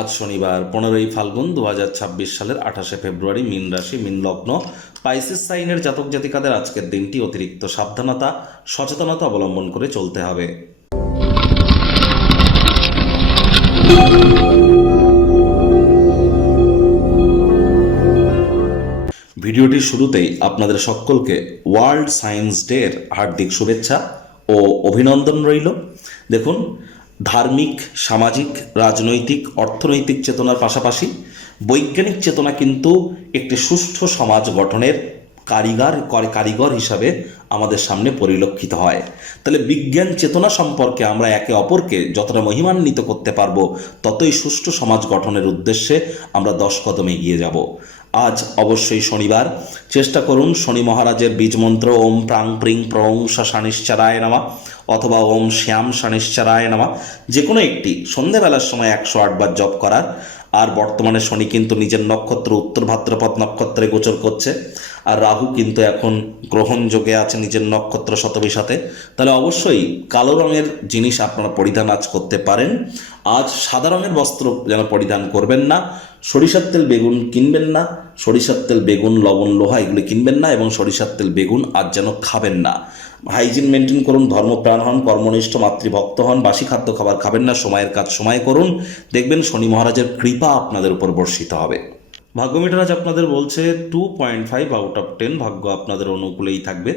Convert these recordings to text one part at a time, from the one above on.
আজ শনিবার 15ই ফাল্গুন 2026 সালের 28শে ফেব্রুয়ারি। মীন রাশি, মীন লগ্ন, পাইসিস সাইনের জাতক জাতিকাদের আজকের দিনটি অতিরিক্ত সাবধানতা, সচেতনতা অবলম্বন করে চলতে হবে। ভিডিওটির শুরুতেই আপনাদের সকলকে ওয়ার্ল্ড সায়েন্স ডের হার্দিক শুভেচ্ছা ও অভিনন্দন রইল। দেখুন, ধার্মিক, সামাজিক, রাজনৈতিক, অর্থনৈতিক চেতনার পাশাপাশি বৈজ্ঞানিক চেতনা কিন্তু একটি সুষ্ঠু সমাজ গঠনের কারিগর হিসাবে আমাদের সামনে পরিলক্ষিত হয়। তাহলে বিজ্ঞান চেতনা সম্পর্কে আমরা একে অপরকে যতটা মহিমান্বিত করতে পারবো, ততই সুষ্ঠু সমাজ গঠনের উদ্দেশ্যে আমরা 10 কদম এগিয়ে যাব। আজ অবশ্যই শনিবার, চেষ্টা করুন শনি মহারাজের বীজ মন্ত্র ওম প্রাং প্রিং প্রং শানিশ্চারায় নামা অথবা ওম শ্যাম শানিশ্চারায় নামা যে কোনো একটি সন্ধ্যেবেলার সময় 108 বার জপ করার। আর বর্তমানে শনি কিন্তু নিজের নক্ষত্র উত্তর ভাদ্রপদ নক্ষত্রে গোচর করছে, আর রাহু কিন্তু এখন গ্রহণ যোগে আছে নিজের নক্ষত্র শতবিশাতে। তাহলে অবশ্যই কালো রঙের জিনিস আপনারা পরিধান আজ করতে পারেন। আজ সাদা রঙের বস্ত্র যেন পরিধান করবেন না। সরিষার তেল বেগুন কিনবেন না, সরিষার তেল বেগুন লবণ লোহা এগুলি কিনবেন না, এবং সরিষার তেল বেগুন আজ যেন খাবেন না। হাইজিন মেনটেন করুন, ধর্মপ্রাণ হন, কর্মনিষ্ঠ, মাতৃভক্ত হন, বাসি খাদ্য খাবার খাবেন না, সময়ের কাজ সময় করুন। দেখবেন শনি মহারাজের কৃপা আপনাদের উপর বর্ষিত হবে। ভাগ্য মিটার আজ আপনাদের বলছে 2.5 আউট অফ 10, ভাগ্য আপনাদের অনুকূলেই থাকবে।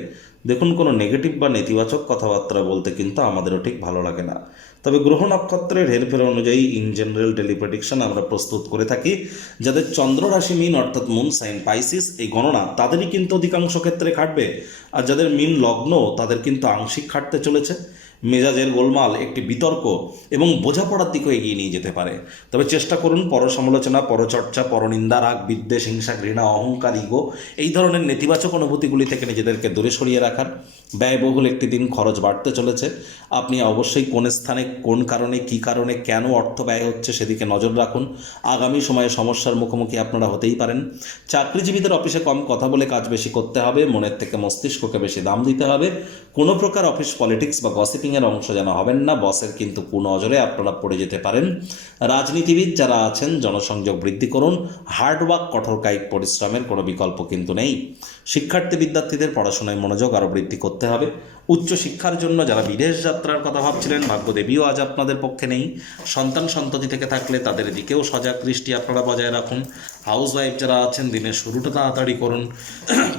দেখুন, কোনো নেগেটিভ বা নেতিবাচক কথাবার্তা বলতে কিন্তু আমাদেরও ঠিক ভালো লাগে না। তবে গ্রহ নক্ষত্রের হেরফের অনুযায়ী ইন জেনারেল ডেলি প্রেডিকশন আমরা প্রস্তুত করে থাকি। যাদের চন্দ্র রাশি মীন অর্থাৎ মুন সাইন পাইসিস, এই গণনা তাদেরই কিন্তু অধিকাংশ ক্ষেত্রে খাটবে। আর যাদের মীন লগ্ন তাদের কিন্তু আংশিক খাটতে চলেছে। মেজাজের গোলমাল একটি বিতর্ক এবং বোঝাপড়ার দিকেও এগিয়ে নিয়ে যেতে পারে। তবে চেষ্টা করুন পরসমালোচনা, পরচর্চা, পরনিন্দা, রাগ, বিদ্বেষ, হিংসা, ঘৃণা, অহংকার, ইগো এই ধরনের নেতিবাচক অনুভূতিগুলি থেকে নিজেদেরকে দূরে সরিয়ে রাখার। ব্যয়বহুল একটি দিন, খরচ বাড়তে চলেছে। আপনি অবশ্যই কোন স্থানে, কোন কারণে, কী কারণে, কেন অর্থ ব্যয় হচ্ছে সেদিকে নজর রাখুন। আগামী সময়ে সমস্যার মুখোমুখি আপনারা হতেই পারেন। চাকরিজীবীদের অফিসে কম কথা বলে কাজ বেশি করতে হবে, মনের থেকে মস্তিষ্ককে বেশি দাম দিতে হবে। কোনো প্রকার অফিস পলিটিক্স বা গসিপিংয়ের অংশ যেন হবেন না, বসের কিন্তু কুনজরে আপনারা পড়ে যেতে পারেন। রাজনীতিবিদ যারা আছেন জনসংযোগ বৃদ্ধি করুন। হার্ডওয়ার্ক, কঠোর কায়িক পরিশ্রমের কোনো বিকল্প কিন্তু নেই। শিক্ষার্থী বিদ্যার্থীদের পড়াশোনায় মনোযোগ আরও বৃদ্ধি করতে হবে। উচ্চ শিক্ষার জন্য যারা বিদেশ যাত্রার কথা ভাবছিলেন, ভাগ্যদেবীও আজ আপনাদের পক্ষে নেই। সন্তান সন্ততি থেকে থাকলে তাদের দিকেও সজাগ দৃষ্টি আপনারা বজায় রাখুন। হাউস ওয়াইফ যারা আছেন দিনের শুরুটা তাড়াতাড়ি করুন।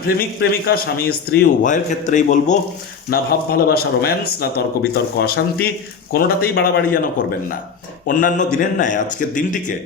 প্রেমিক প্রেমিকা, স্বামী স্ত্রী উভয়ের ক্ষেত্রেই বলবো, না ভাব ভালোবাসা রোম্যান্স, না তর্ক বিতর্ক অশান্তি, কোনোটাতেই বাড়াবাড়ি যেন করবেন না। অন্যান্য দিনের ন্যায় আজকের দিনটিকে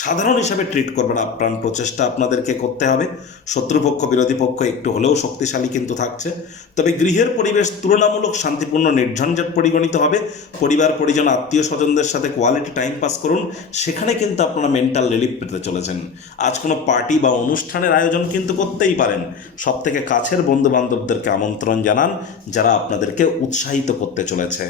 সাধারণ হিসাবে ট্রিট করবেন, আপ্রাণ প্রচেষ্টা আপনাদেরকে করতে হবে। শত্রুপক্ষ, বিরোধী পক্ষ একটু হলেও শক্তিশালী কিন্তু থাকছে। তবে গৃহের পরিবেশ তুলনামূলক শান্তিপূর্ণ, নির্ঝঞ্ঝাট পরিগণিত হবে। পরিবার পরিজন, আত্মীয় স্বজনদের সাথে কোয়ালিটি টাইম পাস করুন, সেখানে কিন্তু আপনারা মেন্টাল রিলিফ পেতে চলেছেন। আজ কোনো পার্টি বা অনুষ্ঠানের আয়োজন কিন্তু করতেই পারেন। সব থেকে কাছের বন্ধু বান্ধবদেরকে আমন্ত্রণ জানান, যারা আপনাদেরকে উৎসাহিত করতে চলেছে।